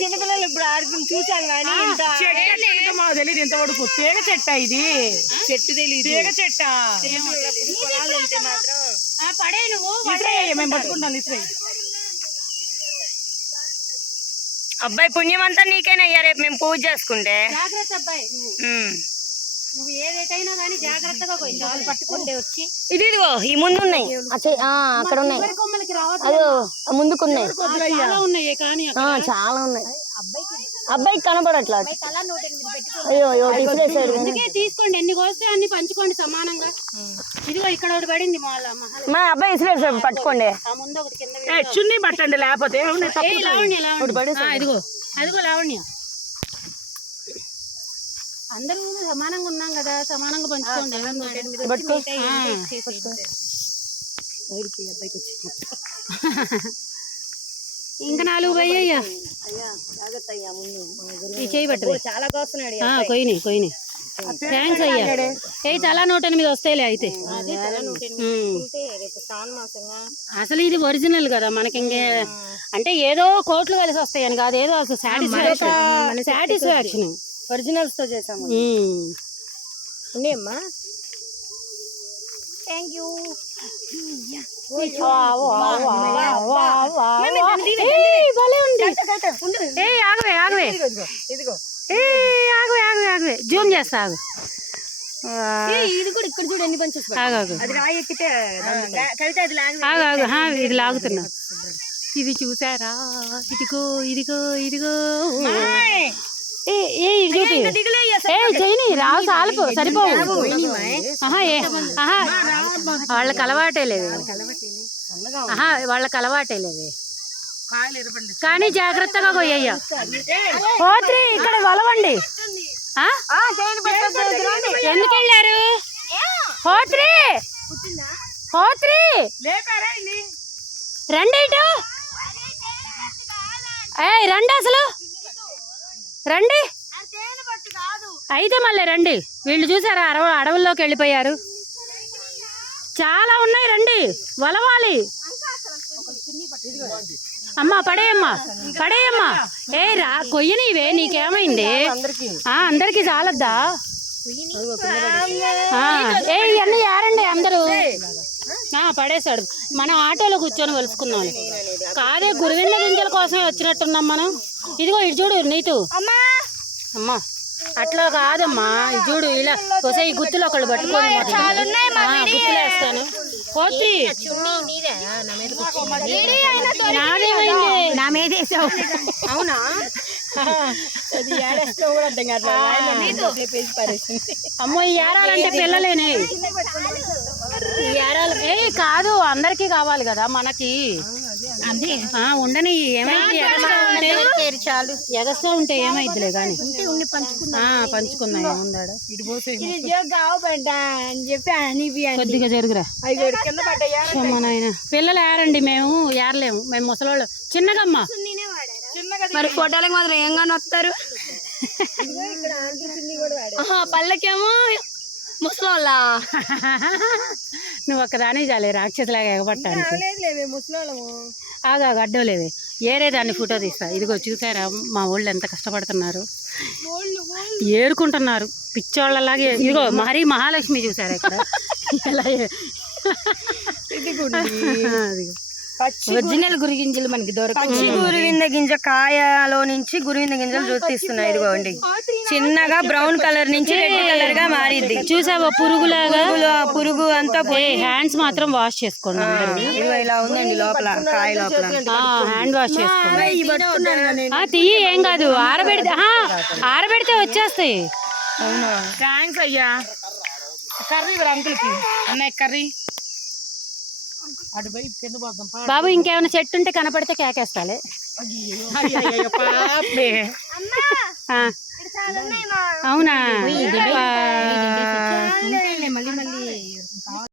చిన్నపిల్లలు ఇప్పుడు ఆడుకుని చూసాం కానీ మాకు తెలియదు ఇంతవరకు. తీగ చెట్ట ఇది, చెట్టు తెలియదు. తీగ చెట్ట పడే నువ్వు మేము పట్టుకుంటాం. అబ్బాయి పుణ్యం అంతా నీకేనయ్యా రేపు మేము పూజ చేసుకుంటే. జాగ్రత్త అబ్బాయి, నువ్వు ఏదైనా కానీ జాగ్రత్తగా పట్టుకుంటే వచ్చి. ఇదిగో ఈ ముందు ఉన్నాయి, అక్కడ ఉన్నాయి, అదో ముందుకున్నాయి, చాలా ఉన్నాయి కానీ చాలా ఉన్నాయి. అబ్బాయికి కనపడట్లా. అయ్యో అందుకే తీసుకోండి, ఎన్ని కోస్తే అన్ని పంచుకోండి సమానంగా. ఇదిగో ఇక్కడ ఒకటి పడింది మా అబ్బాయి ఇసిరేసాడు, పట్టుకోండి. ముందు ఒకటి కింద చున్నీ పట్టండి, లేకపోతే ఇదిగో అదిగో లావణ్య. అందరూ సమానంగా ఉన్నాం కదా, సమానంగా పంచుకోండి. ఇంకా 4 పోయ్యా చేయి పట్టు. చాలా కోస్తున్నాడు. కొయ్యి థ్యాంక్స్ అయ్యా. తలా 108 వస్తాయిలే అయితే. అసలు ఇది ఒరిజినల్ కదా మనకి. ఇంకే అంటే ఏదో కోట్లు కలిసి వస్తాయని కాదు, ఏదో అసలు సాటిస్ఫాక్షన్ ఒరిజినల్స్ తో చేసాము. ఉన్నాయమ్మా, థ్యాంక్ యూ. ఆగవే జూమ్ చేస్తా. ఇది కూడా ఇక్కడ చూడు ఎన్ని పంచెస్. అది రాయి ఎక్కితే ఇది లాగుతున్నా. ఇది చూసారా? ఇదిగో చేయని రావు సాలపు సరిపోవు. వాళ్ళకి అలవాటే లేదు, కానీ జాగ్రత్తగా కొయ్యయ్యా. పోత్రి ఇక్కడ వలవండి. ఎందుకు వెళ్ళారు? పోత్రి రండి ఇటు. రండి అసలు రండి. అయితే మళ్ళీ రండి. వీళ్ళు చూసారా అడవుల్లోకి వెళ్ళిపోయారు. చాలా ఉన్నాయి, రండి వలవాలి. అమ్మా పడేయమ్మా. కొయ్యని ఇవే, నీకేమైంది? అందరికి చాలద్దా? ఇవన్నీ ఏరండి అందరూ. పడేశాడు. మనం ఆటోలో కూర్చొని వలుసుకున్నాం. కాదే గురువింద గింజల కోసమే వచ్చినట్టున్నాం మనం. ఇదిగో ఇటు చూడు నీతు. అమ్మా అట్లా కాదమ్మా, ఇది చూడు ఇలా ఒకసారి ఈ గుత్తులు ఒకళ్ళు పట్టుకొని గుత్తులు వేస్తాను. నా మీద వేసావు. అవునా? అమ్మో ఈ ఏరాలంటే పిల్లలేనే. కాదు అందరికి కావాలి కదా మనకి. ఉండని ఏమైంది, ఎగస్ట్రా ఉంటే ఏమైద్దిలే కానీ పంచుకుందాం. ఏముందాడా కొద్దిగా జరుగురా. నాయన పిల్లలు ఏరండి, మేము ఏరలేము, మేము ముసలోళ్ళు. చిన్నగమ్మా మరి ఫోటోలకు మాత్రం ఏం కానీ వస్తారు. పళ్ళకేమో ముసలోళ్ళ. నువ్వు ఒక్కదాని చాలే రాక్షసులాగా ఎగబట్టానికి. అడ్డోలేవే ఏరేదాన్ని ఫోటో తీస్తా. ఇదిగో చూసారా మా ఊళ్ళు ఎంత కష్టపడుతున్నారు, ఏరుకుంటున్నారు పిచ్చోళ్ళలాగే. ఇదిగో మరీ మహాలక్ష్మి చూసారా ఇక్కడ ఎలా. ఒరిజినల్ గురిగింజలు మనకి దొరకవు. గురువింద గింజ కాయలో నుంచి గురువింద గింజలు తీస్తున్నాయి. ఇదిగోండి చిన్నగా బ్రౌన్ కలర్ నుంచి రెడ్ కలర్ గా మారింది. చూసావా పురుగులాగా? పురుగు అంతా పోయి. హ్యాండ్స్ మాత్రం వాష్ చేసుకోండి. ఇలా ఉందండి లోపల, కాయ లోపల హ్యాండ్ వాష్ చేసుకోండి. తీయి ఏం కాదు, ఆరబెడితే వచ్చేస్తాయి. అవునా? థ్యాంక్స్ అయ్యా. కర్రీ అంకుల్కి అన్నయ్య కర్రీ. బాబు ఇంకేమైనా చెట్టు ఉంటే కనపడితే కేకేస్తాలే. అవునా?